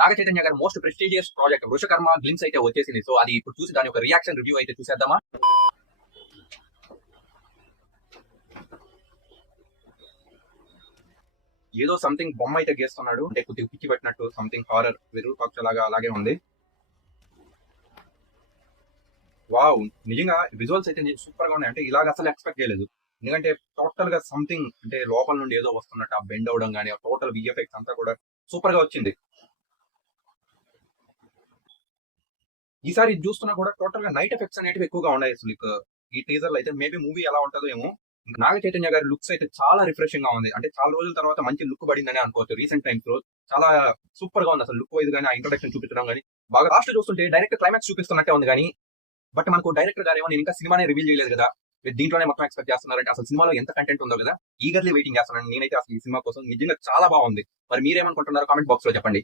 నాగ చైతన్య గారి most prestigious project Vrushakarma glimpse అయితే వచ్చేసింది. సో అది ఇప్పుడు చూసి దాని ఒక రియాక్షన్ రివ్యూ అయితే చూసేద్దామా. ఏదో సంథింగ్ బొమ్మ అయితే గీస్తున్నాడు, అంటే కొద్దిగా పిచ్చి పెట్టినట్టు సంథింగ్ హారర్ విరూపాక్ష లాగా అలాగే ఉంది. వావ్, నిజంగా విజువల్స్ అయితే సూపర్ గా ఉన్నాయి. అంటే ఇలాగ అసలు ఎక్స్పెక్ట్ చేయలేదు. ఎందుకంటే టోటల్ గా సంథింగ్ అంటే లోపల నుండి ఏదో వస్తున్నట్టు ఆ బెండ్ అవడం కానీ ఆ టోటల్ విఎఫ్ఎక్స్ అంతా కూడా సూపర్ గా వచ్చింది. ఈసారి ఇది చూస్తున్నా కూడా టోటల్ గా నైట్ ఎఫెక్ట్స్ అనేవి ఎక్కువగా ఉన్నాయి. అసలు ఈ టీజర్ లో అయితే మేబీ మూవీ ఎలా ఉంటుందో ఏమో. నాగ చైతన్య గారి లుక్స్ అయితే చాలా రిఫ్రెషింగ్ గా ఉంది. అంటే చాలా రోజుల తర్వాత మంచి లుక్ పడిందని అనుకోవచ్చు. రీసెంట్ టైమ్స్ లో చాలా సూపర్ గా ఉంది. అసలు లుక్ వైజ్ కానీ ఆ ఇంట్రొడక్షన్ చూపించడం కానీ బాగా లాస్ట్ చూస్తుంటే డైరెక్ట్ క్లైమాక్స్ చూపిస్తున్నట్టే ఉంది. కానీ బట్ మనకు డైరెక్టర్ గారు ఏమో నేను ఇంకా సినిమానే రివీల్ చేయలేదు కదా, దీంట్లోనే మొత్తం ఎక్స్పెక్ట్ చేస్తున్నారంటే అసలు సినిమాలో ఎంత కంటెంట్ ఉందో కదా, ఈగర్లీ వెయిటింగ్ చేస్తున్నాను నేనైతే అసలు ఈ సినిమా కోసం. నిజంగా చాలా బాగుంది. మరి మీరేమనుకుంటున్నారో కామెంట్ బాక్స్ లో చెప్పండి.